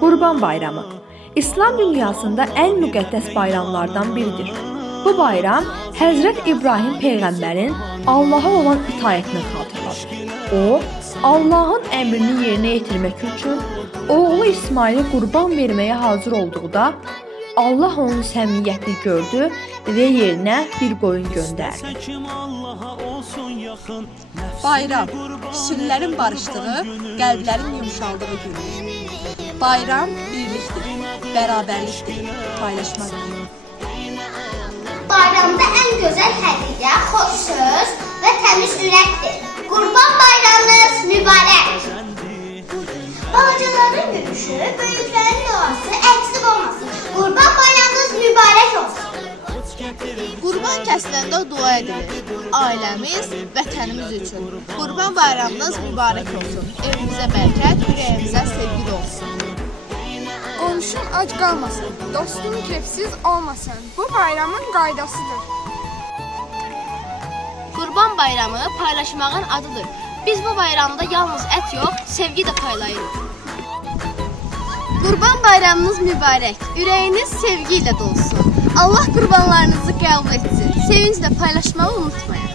Qurban Bayramı İslam dünyasında ən müqəddəs bayramlardan biridir. Bu bayram Həzrət İbrahim Peyğəmbərin Allaha olan itaətini xatırladır. O, Allahın əmrini yerinə yetirmək üçün oğlu İsmaili qurban verməyə hazır olduqda Allah onun səmimiyyətini gördü və yerinə bir qoyun göndərdi. Bayram, küsünlərin barışdığı, qəlblərin yumşaldığı gündür. Bayram birlikdir, bərabərlikdir, paylaşmadır. Bayramda ən gözəl hədiyyə xoş söz və təmiz ürəkdir. Qurban bayramınız mübarək. Balacaların gülüşü, böyüklərin duası əksik olmasın. Qurban bayramınız mübarək olsun. Qurban kəsiləndə dua edilir. Ailəmiz, vətənimiz üçün. Qurban bayramınız mübarək olsun. Evimizə bərəkət, ürəyimizə sevgi olsun. Qonşun ac qalmasın, dostun kefsiz olmasın. Bu bayramın qaydasıdır. Qurban bayramı paylaşmağın adıdır. Biz bu bayramda yalnız ət yox, sevgi də paylayırıq. Qurban bayramınız mübarək. Ürəyiniz sevgi ilə dolsun. Allah qurbanlarınızı qəbul etsin. Sevinclə paylaşmağı unutmayın.